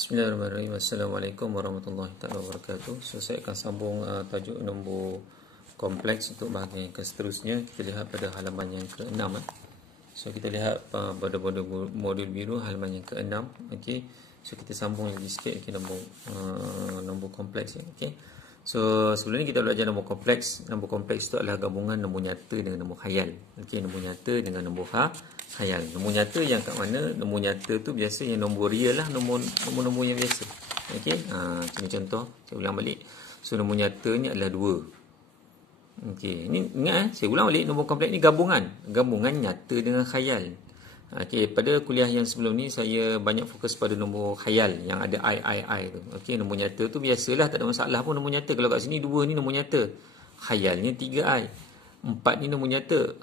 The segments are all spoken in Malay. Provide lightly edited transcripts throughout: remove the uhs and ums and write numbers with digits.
Bismillahirrahmanirrahim. Assalamualaikum warahmatullahi wabarakatuh. So, saya akan sambung tajuk nombor kompleks untuk bahagian yang seterusnya. Kita lihat pada halaman yang ke-6. So, kita lihat pada modul biru halaman yang ke-6. Okey. So, kita sambung lagi sikit nombor kompleks ya. Okey. So, sebelum ni kita belajar nombor kompleks. Nombor kompleks itu adalah gabungan nombor nyata dengan nombor khayal. Okey, nombor nyata dengan nombor khayal. Nombor nyata yang kat mana? Nombor nyata tu biasanya nombor real lah, nombor yang biasa. Okey, contoh saya ulang balik. So, nombor nyata ni adalah 2. Okey, ni ingat saya ulang balik, nombor kompleks ni gabungan nyata dengan khayal. Okey, pada kuliah yang sebelum ni saya banyak fokus pada nombor khayal yang ada I tu. Okey, nombor nyata tu biasalah, tak ada masalah pun nombor nyata. Kalau kat sini 2 ni nombor nyata, khayalnya 3I. 4 ni nombor nyata,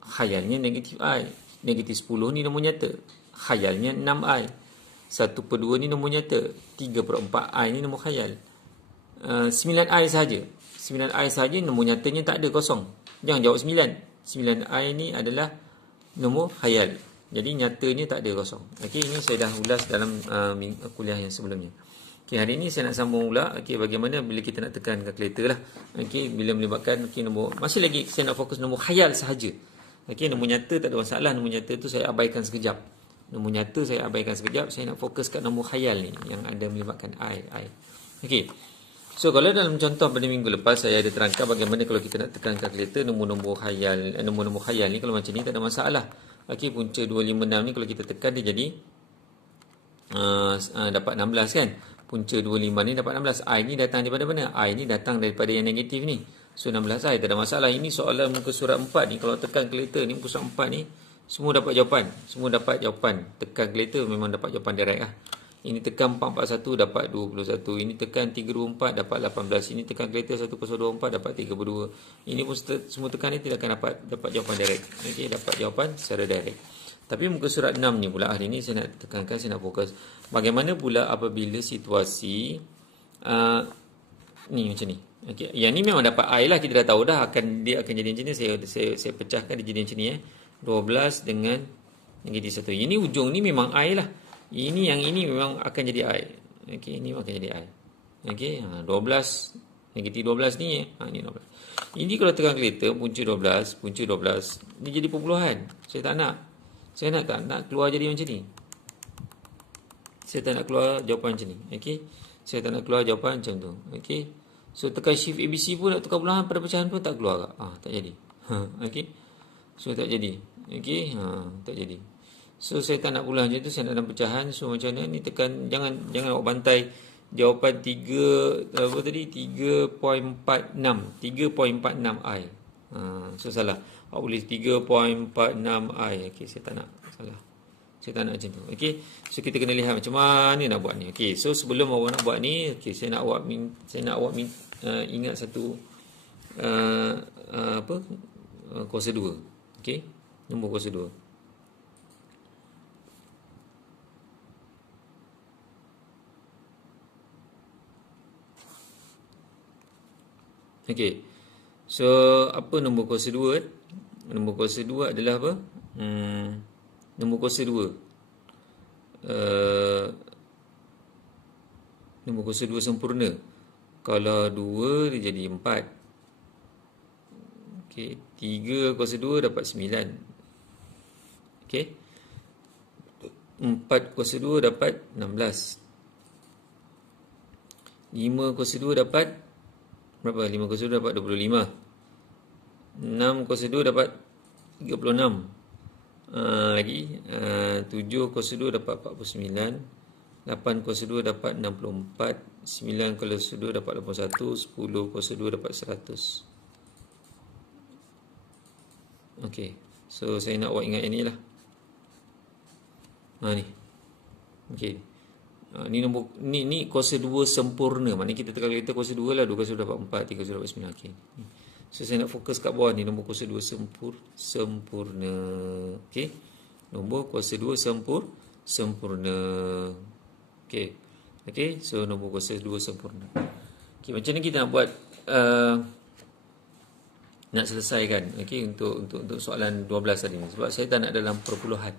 khayalnya negatif I. Negatif 10 ni nombor nyata, khayalnya 6I. 1/2 ni nombor nyata, 3/4I ni nombor khayal. 9I saja. 9I saja nombor nyatanya tak ada, kosong. Jangan jawab 9. 9I ni adalah nombor khayal. Jadi nyatanya tak ada, kosong. Okey, ini saya dah ulas dalam kuliah yang sebelumnya. Okey, hari ini saya nak sambung pula. Okey, bagaimana bila kita nak tekan kalkulator lah. Okey, bila melibatkan nombor, masih lagi saya nak fokus nombor khayal sahaja. Okey, nombor nyata tak ada masalah. Nombor nyata tu saya abaikan sekejap. Nombor nyata saya abaikan sekejap. Saya nak fokus kat nombor khayal ni yang ada melibatkan I. Okey. So, kalau dalam contoh pada minggu lepas saya ada terangkan bagaimana kalau kita nak tekan kalkulator nombor-nombor khayal ni, kalau macam ni tak ada masalah. Okey, punca 256 ni kalau kita tekan dia jadi dapat 16 kan. Punca 25 ni dapat 16. I ni datang daripada mana? I ni datang daripada yang negatif ni. So, 16I tak ada masalah. Ini soalan muka surat 4 ni. Kalau tekan kalkulator ni, muka surat 4 ni, semua dapat jawapan. Semua dapat jawapan. Tekan kalkulator memang dapat jawapan direct lah. Ini tekan 441 dapat 21. Ini tekan 324 dapat 18. Ini tekan kalkulator 1024 dapat 32. Ini pun semua tekan ni tidak akan dapat jawapan direct. Okey, dapat jawapan secara direct. Tapi muka surat 6 ni pula hari ni saya nak tekankan, saya nak fokus. Bagaimana pula apabila situasi ni macam ni. Okey, yang ni memang dapat I lah, kita dah tahu dah dia akan jadi macam ni. Saya pecahkan dia jadi macam ni 12 dengan negatif 1. Ini ujung ni memang I lah. Yang ini memang akan jadi I. Okey, ini akan jadi I. Okey, 12 negatif 12 ni ni 12. Ini kalau tekan kalkulator punca 12 ni jadi perpuluhan. Saya tak nak keluar jadi macam ni. Saya tak nak keluar jawapan macam ni. Okey. Saya tak nak keluar jawapan macam tu. Okey. So, tekan shift ABC pun nak tukar perlahan pada pecahan pun tak keluar. Tak jadi. Okey. So, tak jadi. Okey. Tak jadi. So, saya tak nak pula macam tu. Saya nak dalam pecahan. So, macam mana ni, tekan. Jangan awak bantai jawapan 3 apa tadi? 3.46. 3.46I. So, salah. Awak boleh 3.46I. Okey, saya tak nak. Salah. Saya tak nak macam tu. Okey. So, kita kena lihat macam mana nak buat ni. Okey. So, sebelum awak nak buat ni, okey, saya nak awak ingat satu kuasa 2. Okey. Nombor kuasa 2. Okey. So, apa nombor kuasa 2? Nombor kuasa 2 adalah apa? Nombor kuasa 2. Nombor kuasa 2 sempurna. Kalau 2 dia jadi 4. Okey, 3 kuasa 2 dapat 9. Okey. 4 kuasa 2 dapat 16. 5 kuasa 2 dapat berapa? 5 kuasa 2 dapat 25. 6 kuasa 2 dapat 36. Lagi 7 kuasa 2 dapat 49. 8 kuasa 2 dapat 64. 9 kuasa 2 dapat 81. 10 kuasa 2 dapat 100. Okey. So, saya nak awak ingat yang ni lah. Ni. Okey. Ni nombor ni kuasa 2 sempurna. Maknanya kita tekan kita kuasa 2 lah. 2 kuasa 2 dapat 4, 3 kuasa 2 dapat 9. Okey. So, saya nak fokus kat bawah ni, nombor kuasa 2 sempurna. Okey. Nombor kuasa 2 sempurna. Okey. Okey. So, nombor kuasa 2 sempurna. Okey, macam ni kita nak buat nak selesaikan. Okey, untuk soalan 12 tadi ni. Sebab saya tak nak dalam perpuluhan.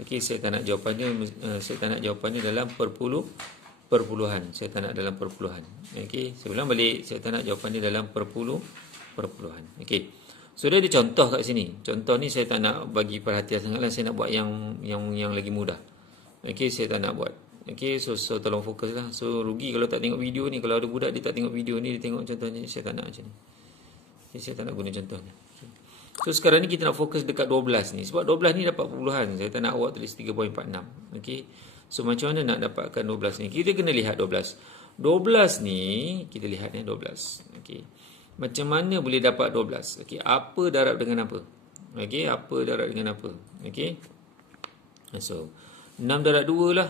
Okey, saya tak nak jawapannya dalam perpuluhan. Saya tak nak dalam perpuluhan. Okey, saya ulang balik, saya tak nak jawapannya dalam perpuluhan. Okey. So dia ada contoh kat sini. Contoh ni saya tak nak bagi perhatian sangatlah, saya nak buat yang lagi mudah. Okey, saya tak nak buat. Okey, so tolong fokuslah. So rugi kalau tak tengok video ni. Kalau ada budak dia tak tengok video ni, dia tengok contohnya, saya tak nak macam ni. Okay, saya tak nak guna contohnya. So sekarang ni kita nak fokus dekat 12 ni. Sebab 12 ni dapat perpuluhan. Saya tak nak awak tulis 3.46. Okey. So macam mana nak dapatkan 12 ni? Kita kena lihat 12. 12 ni kita lihat ni 12. Okey. Macam mana boleh dapat 12? Okey, apa darab dengan apa? Okey, apa darab dengan apa? Okey. So 6 darab 2 lah.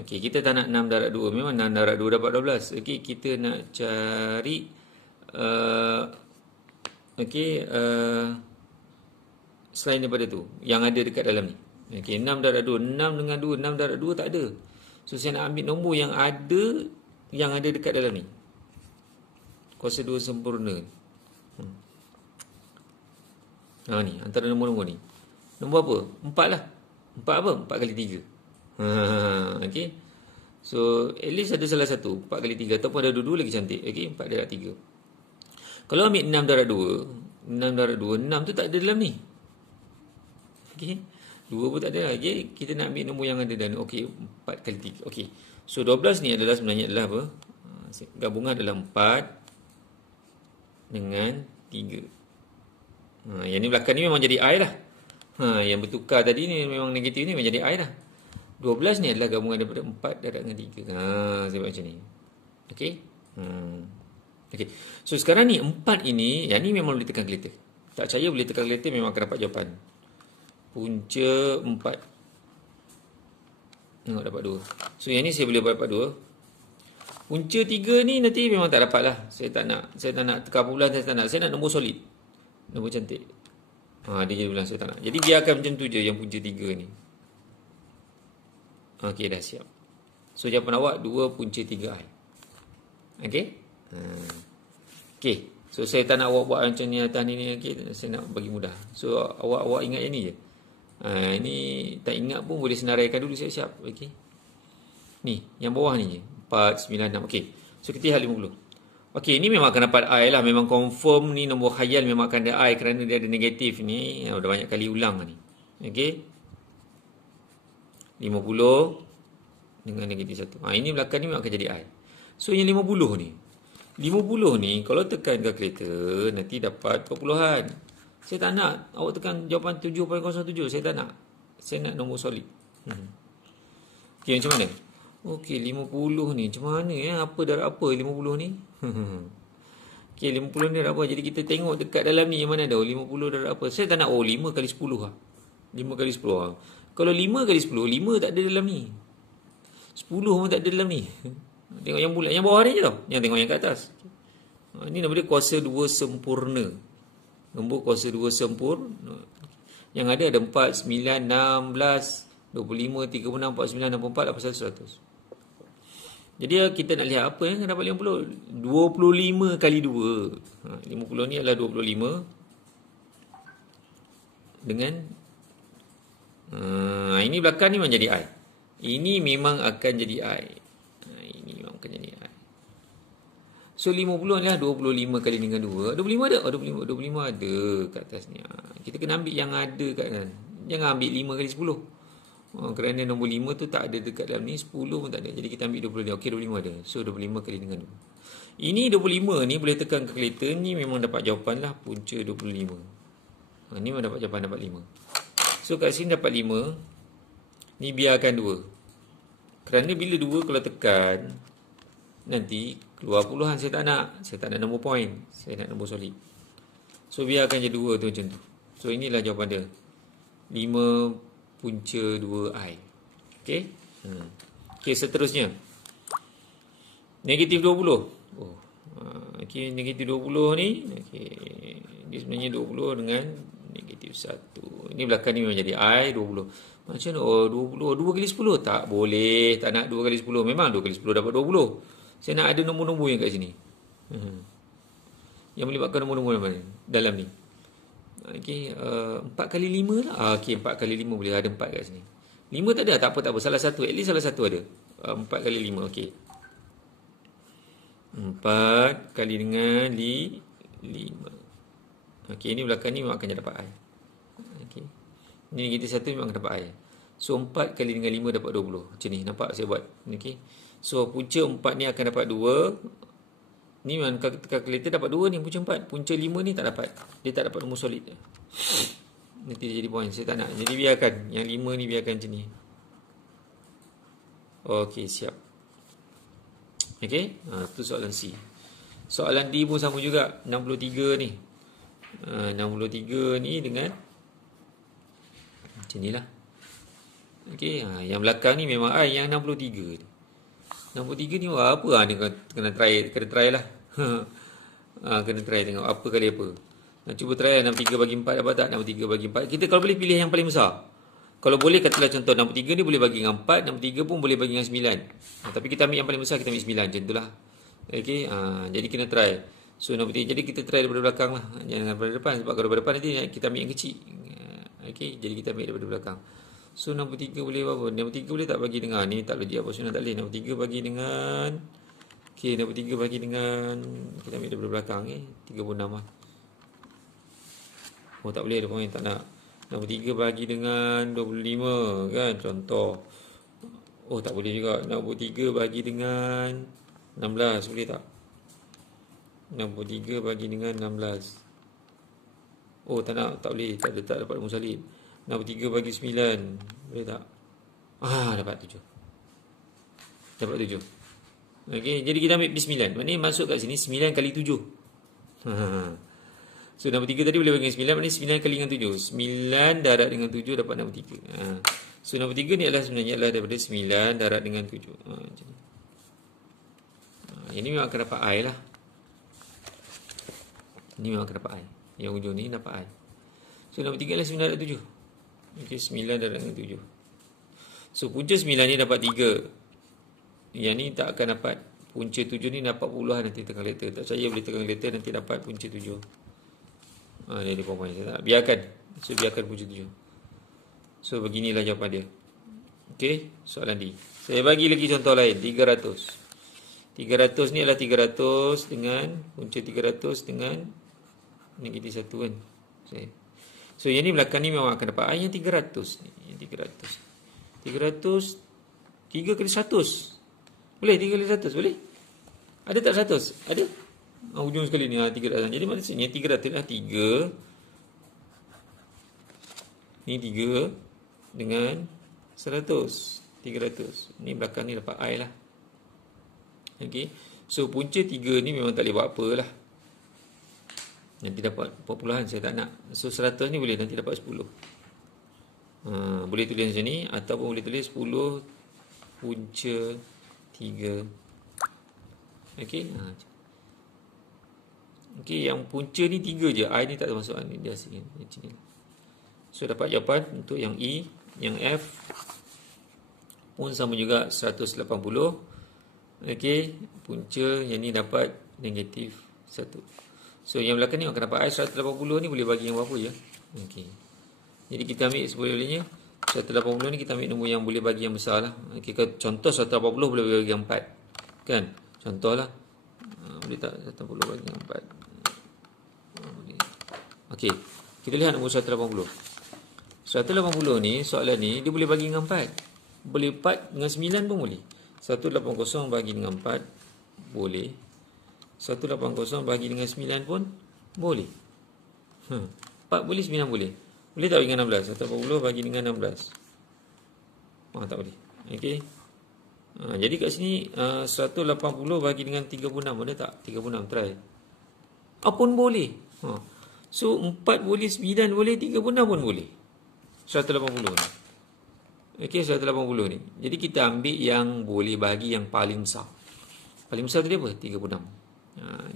Okey, kita tak nak 6 darab 2. Memang 6 darab 2 dapat 12. Okey, kita nak cari selain daripada tu yang ada dekat dalam ni. Okey, 6 darab 2, 6 dengan 2, 6 darab 2 tak ada. So saya nak ambil nombor yang ada dekat dalam ni. Kuasa 2 sempurna. Ni antara nombor-nombor ni. Nombor apa? 4 lah. 4 apa? 4 kali 3. Okey. So at least ada salah satu 4 kali 3 ataupun ada dua-dua lagi cantik. Okey, 4 darab 3. Kalau ambil 6 darab 2, 6 darab 2, 6 tu tak ada dalam ni. Okey. 2 pun tak ada. Okey, kita nak ambil nombor yang ada dalam. Okey, 4 kali 3. Okey. So 12 ni adalah sebenarnya adalah apa? Gabungan adalah 4 dengan 3. Yang ni belakang ni memang jadi I lah. Yang bertukar tadi ni memang negatif ni memang jadi I lah. 12 ni adalah gabungan daripada 4 darab dengan 3. Saya buat macam ni. Okey. Okey. So sekarang ni 4 ini, yang ni memang boleh tekan kalkulator. Tak percaya boleh tekan kalkulator, memang akan dapat jawapan. Punca 4. Tengok dapat 2. So yang ni saya boleh dapat 2. Punca 3 ni nanti memang tak dapat lah. Saya tak nak tekan bulan, saya nak nombor solid. Nombor cantik. Dia jadi bulan, saya tak nak. Jadi biarkan macam tu je yang punca 3 ni. Okey, dah siap. So jawapan awak 2 punca 3I. Okey. Okey. So saya tak nak awak buat macam ni atas ni. Okay. Saya nak bagi mudah. So awak ingat yang ni je. Ini tak ingat pun boleh senaraikan dulu siap-siap. Okey. Ni, yang bawah ni je. 4, 9, 6. Okey. So kita lihat 50. Okey, ni memang akan dapat I lah. Memang confirm ni nombor khayal memang akan ada I kerana dia ada negatif ni. Dah banyak kali ulang ni. Okey. 50 dengan negatif 1. Ini belakang ni memang akan jadi I. So yang 50 ni. 50 ni kalau tekan kalkulator nanti dapat perpuluhan. Saya tak nak awak tekan jawapan 7.07. Saya tak nak. Saya nak nombor solid. Okey, macam mana? Okey, 50 ni macam mana ya? Apa darab apa 50 ni? Okey, 50 ni darab apa? Jadi kita tengok dekat dalam ni yang mana ada 50 darab apa. Saya tak nak 5 kali 10 lah. 5 kali 10 lah. Kalau 5 kali 10, 5 tak ada dalam ni. 10 pun tak ada dalam ni. Tengok yang bulat, yang bawah ni je tau. Yang tengok yang kat atas. Ini nama dia kuasa 2 sempurna. Nombor kuasa 2 sempurna. Yang ada 4, 9, 16, 25, 36, 49, 64, 81, 100. Jadi kita nak lihat apa yang dapat 50. 25 kali 2. 50 ni adalah 25 dengan ini belakang ni memang jadi I. Ini memang akan jadi I. Ini memang akan jadi I. So 50 adalah 25 kali dengan 2. 25 ada? 25 ada kat atas ni. Kita kena ambil yang ada kat kan. Jangan ambil 5 kali 10. Kerana nombor 5 tu tak ada dekat dalam ni. 10 pun tak ada. Jadi kita ambil 25. Okey, 25 ada. So 25 kali dengan 2. Ini 25 ni boleh tekan kalkulator. Ni memang dapat jawapan lah. Punca 25. Ni memang dapat jawapan, dapat 5. So kat sini dapat 5. Ni biarkan 2. Kerana bila 2 kalau tekan nanti keluar puluhan. Saya tak nak nombor point. Saya nak nombor solid. So biarkan je 2 tu macam tu. So inilah jawapan dia. 5 punca 2I. Okey. Okey, seterusnya. Negatif 20. Okey, negatif 20 ni. Okey. Dia sebenarnya 20 dengan negatif 1. Ini belakang ni memang jadi I 20. Macam mana? 20. 2 kali 10. Tak boleh. Tak nak 2 kali 10. Memang 2 kali 10 dapat 20. Saya nak ada nombor-nombor yang kat sini. Yang melibatkan nombor-nombor dalam ni. Okey, 4 kali 5 lah. Okey, 4 kali 5 boleh ada 4 kat sini. 5 tak ada, tak apa, salah satu, at least salah satu ada. 4 kali 5, okey. 4 kali dengan 5. Okey, ini belakang ni memang akan dapat I. Okey. Ini negatif 1 memang akan dapat I. So 4 kali dengan 5 dapat 20. Macam ni, nampak saya buat. Okey. So punca 4 ni akan dapat 2. Ni memang kalkulator dapat 2 ni, punca 4. Punca 5 ni tak dapat. Dia tak dapat nombor solid. Nanti dia jadi point. Saya tak nak. Jadi biarkan. Yang 5 ni biarkan macam ni. Okey, siap. Okey, tu soalan C. Soalan D pun sama juga. 63 ni. 63 ni dengan macam ni lah. Okey, yang belakang ni memang I yang 63 ni. 63 ni apa ni kena try lah. Kena try tengok apa kali apa. Nak cuba try 63 bagi 4 dapat tak? 63 bagi 4. Kita kalau boleh pilih yang paling besar. Kalau boleh katalah contoh 63 ni boleh bagi dengan 4, 63 pun boleh bagi dengan 9. Tapi kita ambil yang paling besar, kita ambil 9 macam itulah. Okey, jadi kena try. So 63, jadi kita try daripada belakang lah. Jangan daripada depan, sebab kalau daripada depan nanti kita ambil yang kecil. Okey, jadi kita ambil daripada belakang. So 63 boleh apa? 63 boleh tak bagi dengan ni, tak logik apa semua tak boleh. 63 bagi dengan okey, 63 bagi dengan kita ambil daripada belakang 36 lah. Oh tak boleh, dia pun tak nak. 63 bagi dengan 25 kan, contoh. Oh tak boleh juga. 63 bagi dengan 16 boleh tak? 63 bagi dengan 16. Oh tak nak, tak boleh, tak dapat nombor solid. 63 bagi 9 boleh tak? Dapat 7. Dapat 7. Okey, jadi kita ambil P9. Maknanya masuk kat sini 9 kali 7. So 63 tadi boleh bagi dengan 9, maknanya 9 kali dengan 7. 9 darab dengan 7 dapat 63. So 63 ni adalah sebenarnya adalah daripada 9 darab dengan 7. Macam ni. Ini memang akan dapat I lah. Ini memang akan dapat I. Yang ujung ni dapat I. So 63 adalah 9 darab 7. Okey, 9 darab dengan 7. So punca 9 ni dapat 3. Yang ni tak akan dapat. Punca 7 ni dapat puluhan nanti tekan letter. Tak percaya boleh tekan letter nanti dapat punca 7. Jadi poin saya tak. Biarkan. So biarkan punca 7. So beginilah jawapan dia. Okey, soalan D. Saya bagi lagi contoh lain, 300. 300 ni adalah 300 dengan punca 300 dengan negatif 1 kan. So yang ni belakang ni memang akan dapat I yang 300 ni. Yang 300. 300 3 kali 100. Boleh 3 kali 100 boleh? Ada tak 100? Ada. Ujung sekali ni 300. Jadi maksudnya 300 lah 3. Ni 3 dengan 100. 300. Ni belakang ni dapat I lah. Okey. So punca 3 ni memang tak boleh buat apa lah. Nanti dapat perpuluhan, saya tak nak. So 100 ni boleh nanti dapat 10. Boleh tulis macam ni ataupun boleh tulis 10 punca 3. Okey. Okey, yang punca ni 3 je. I ni tak termasuk ni, dia asing macam ni. So dapat jawapan untuk yang E, yang F pun sama juga 180. Okey, punca yang ni dapat negatif 1. So yang belakang ni akan dapat I 180 ni boleh bagi yang berapa je. Okey. Jadi kita ambil seboleh-bolehnya 180 ni kita ambil nombor yang boleh bagi yang besar lah. Okey, contoh 180 boleh bagi yang 4. Kan? Contohlah. Boleh tak 180 bagi yang 4? Okey, kita lihat nombor 180. 180 ni, soalan ni dia boleh bagi dengan 4. Boleh 4 dengan 9 pun boleh. 180 bagi dengan 4 boleh. 180 bagi dengan 9 pun boleh. 4 boleh, 9 boleh. Boleh tak bagi dengan 16? 180 bagi dengan 16. Tak boleh. Okey. Jadi kat sini 180 bagi dengan 36 boleh tak? 36 try. Pun boleh. So 4 boleh, 9 boleh, 36 pun boleh. 180 ni. Okey, 180 ni. Jadi kita ambil yang boleh bagi yang paling besar. Paling besar tadi apa? 36.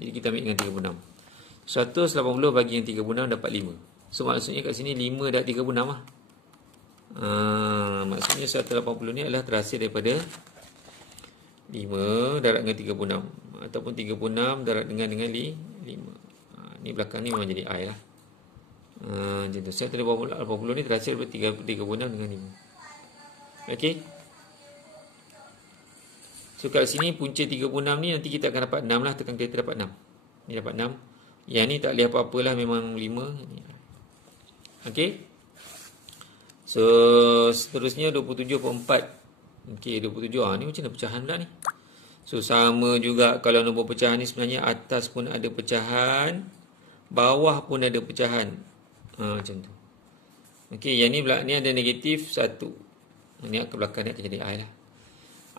Jadi kita ambil dengan 36. 180 bagi yang 36 dapat 5. So maksudnya kat sini 5 darab 36 lah. Maksudnya 180 ni adalah terhasil daripada 5 darab dengan 36 ataupun 36 darab dengan 5. Ni belakang ni memang jadi I lah. Macam tu. 180 ni terhasil daripada 36 dengan 5. Okey. So kat sini punca 36 ni nanti kita akan dapat 6 lah. Tekan kereta dapat 6. Ni dapat 6. Yang ni tak boleh apa-apa lah, memang 5. Okey. So seterusnya 27/4. Okey, 27. Ni macam mana pecahan pula ni? So sama juga kalau nombor pecahan ni sebenarnya atas pun ada pecahan, bawah pun ada pecahan. Macam tu. Okey, yang ni pula ni ada negatif 1. Ni ke belakang ni akan jadi I lah.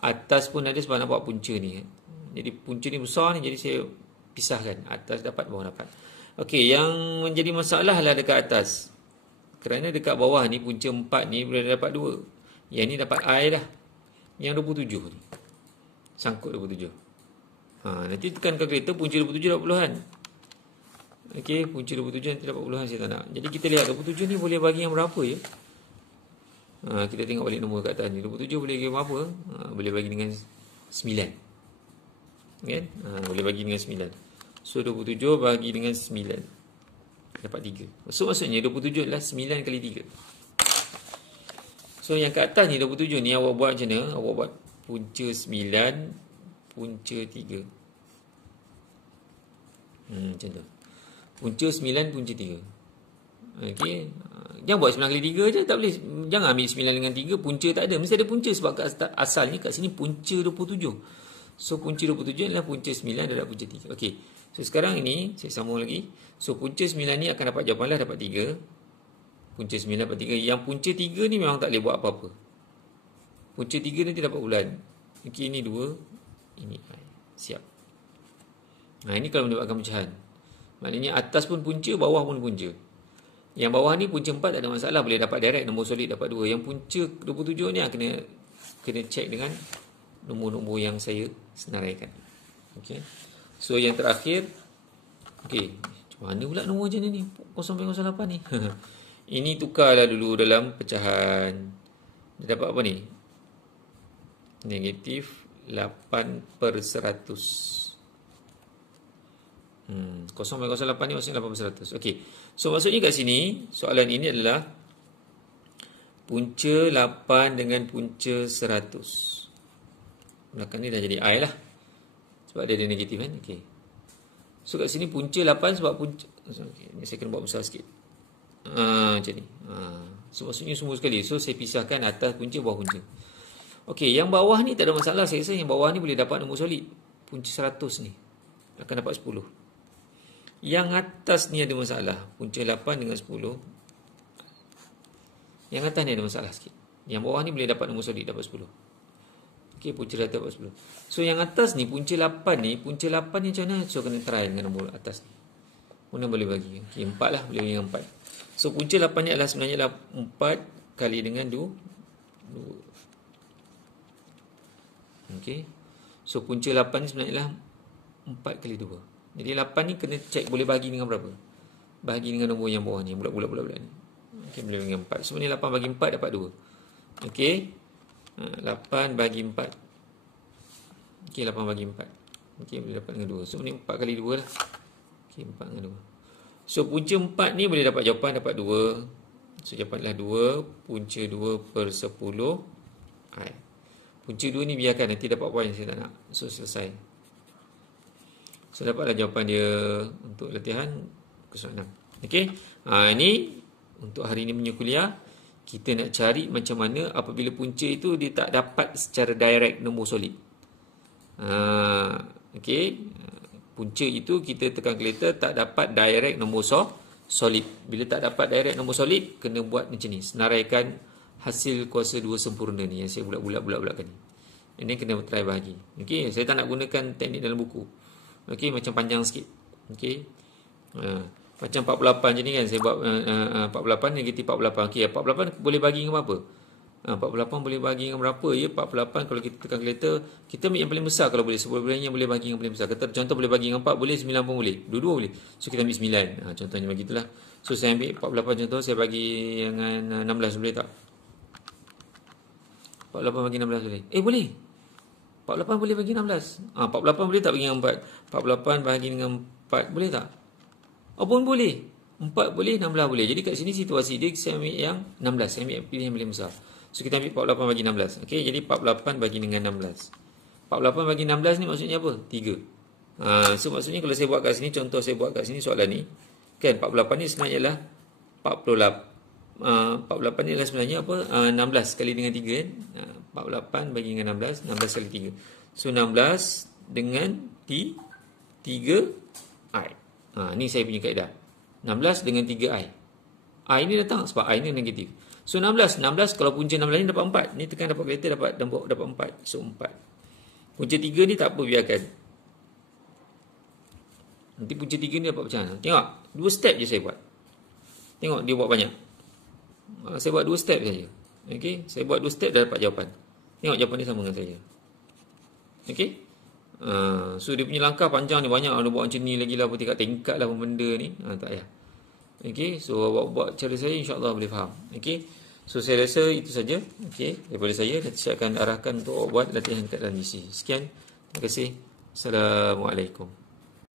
Atas pun ada sebab nak buat punca ni. Jadi punca ni besar ni, jadi saya pisahkan. Atas dapat, bawah dapat. Okey, yang menjadi masalah lah dekat atas. Kerana dekat bawah ni punca 4 ni boleh dapat 2. Yang ni dapat I lah. Yang 27 ni. Sangkut 27. Nanti tekan kalkulator punca 27 dapat puluhan. Okey, punca 27 nanti dapat puluhan, saya tak nak. Jadi kita lihat 27 ni boleh bagi yang berapa ya? Kita tengok balik nombor kat atas ni. 27 boleh bagi berapa? Boleh bagi dengan 9. Kan? Boleh bagi dengan 9. So 27 bagi dengan 9. Dapat 3. So maksudnya 27 adalah 9 kali 3. So yang kat atas ni 27 ni awak buat macam mana? Awak buat punca 9, punca 3. Macam tu. Punca 9, punca 3. Okey. Jangan buat 9 kali 3 je, tak boleh. Jangan ambil 9 dengan 3, punca tak ada. Mesti ada punca sebab kat asalnya kat sini punca 27. So punca 27 adalah punca 9 darab punca 3. Okey. So sekarang ini saya sambung lagi. So punca 9 ni akan dapat jawapan lah, dapat 3. Punca 9 dapat 3. Yang punca 3 ni memang tak boleh buat apa-apa. Punca 3 nanti dapat bulan. Okey, ini 2, ini I. Siap. Ini kalau mendapatkan pecahan. Maknanya atas pun punca, bawah pun punca. Yang bawah ni punca 4 tak ada masalah, boleh dapat direct, nombor solid dapat 2. Yang punca 27 ni kena check dengan nombor-nombor yang saya senaraikan. Okey. So yang terakhir, okey, macam mana pula nombor macam ni 0.08 ni? Ini tukarlah dulu dalam pecahan. Dia dapat apa ni? Negatif 8/100. 0.08 ni maksudnya 8/100. Okey. So maksudnya kat sini soalan ini adalah punca 8 dengan punca 100. Belakang ni dah jadi I lah. Sebab dia ada negatif kan. Okey. So kat sini punca 8 sebab punca, okay, ni saya kena buat besar sikit. Macam ni. So maksudnya semua sekali. So saya pisahkan atas punca, bawah punca. Okey, yang bawah ni tak ada masalah. Saya rasa yang bawah ni boleh dapat nombor solid. Punca 100 ni akan dapat 10. Yang atas ni ada masalah. Punca 8 dengan 10. Yang atas ni ada masalah sikit. Yang bawah ni boleh dapat nombor solid, dapat 10. Okey, punca 100 dapat 10. So yang atas ni, punca 8 ni, punca 8 ni macam mana? So kena try dengan nombor atas ni. Mana boleh bagi? Okey, 4 lah, boleh bagi dengan 4. So punca 8 ni adalah sebenarnya adalah 4 kali dengan 2. Okey. So punca 8 ni sebenarnya adalah 4 kali 2. Jadi 8 ni kena check boleh bagi dengan berapa? Bahagi dengan nombor yang bawah ni, bulat-bulat ni. Okey, boleh bagi dengan 4. So ni 8 bagi 4 dapat 2. Okey. 8 bagi 4. Okey, 8 bagi 4. Okey, boleh dapat dengan 2. So ni 4 kali 2 lah. Okey, 4 dengan 2. So punca 4 ni boleh dapat jawapan, dapat 2. So jawapan adalah 2. Punca 2/10 I. Punca 2 ni biarkan, nanti dapat poin, saya tak nak. So selesai. So dapatlah jawapan dia untuk latihan ke-6. Okey. Ini untuk hari ini punya kuliah. Kita nak cari macam mana apabila punca itu dia tak dapat secara direct nombor solid. Okey. Punca itu kita tekan kalkulator tak dapat direct nombor solid. Bila tak dapat direct nombor solid, kena buat macam ni. Senaraikan hasil kuasa 2 sempurna ni yang saya bulat-bulatkan ni. Ini kena try bahagi. Okey, saya tak nak gunakan teknik dalam buku. Okey, macam panjang sikit. Okey. Macam 48 je ni kan, saya buat 48 negatif 48. Okey, 48 boleh bagi dengan berapa? 48 boleh bagi dengan berapa ya? 48 kalau kita tekan kalkulator, kita ambil yang paling besar kalau boleh. Sebenarnya boleh bagi yang paling besar. Contoh boleh bagi dengan 4 boleh, 9 pun boleh. Dua-dua boleh. So kita ambil 9. Contohnya begitulah. So saya ambil 48 contoh, saya bagi dengan 16 boleh tak? 48 bagi 16 boleh. Boleh. 48 boleh bagi 16. 48 boleh tak bagi dengan 4? 48 bagi dengan 4 boleh tak? Pun boleh. 4 boleh, 16 boleh. Jadi kat sini situasi dia saya ambil yang 16. Saya ambil pilih yang paling besar. So kita ambil 48 bagi 16. Okey, jadi 48 bagi dengan 16. 48 bagi 16 ni maksudnya apa? 3. So maksudnya kalau saya buat kat sini, contoh saya buat kat sini soalan ni, kan 48 ni sebenarnya adalah 48 ni adalah sebenarnya apa? 16 kali dengan 3 kan. 48 bagi dengan 16, 16 kali 3. So 16 dengan 3i. Ni saya punya kaedah. 16 dengan 3i. I ni datang sebab i ni negatif. So 16 kalau punca 16 ni dapat 4. Ni tekan dapat kereta dapat 4. So 4. Punca 3 ni tak apa, biarkan. Nanti punca 3 ni dapat macam mana? Tengok, 2 step je saya buat. Tengok dia buat banyak. Saya buat 2 step saja. Okey, saya buat 2 step dah dapat jawapan. Tengok jawapan ni sama dengan saya. Okey. So dia punya langkah panjang ni, banyak ada buat macam ni lagi lah, tingkat lah benda ni. Tak payah. Okey, so awak buat cara saya, insya-Allah boleh faham. Okey. So saya rasa itu saja. Okey, daripada saya, nanti saya akan arahkan untuk awak buat latihan tingkat transmisi. Sekian. Terima kasih. Assalamualaikum.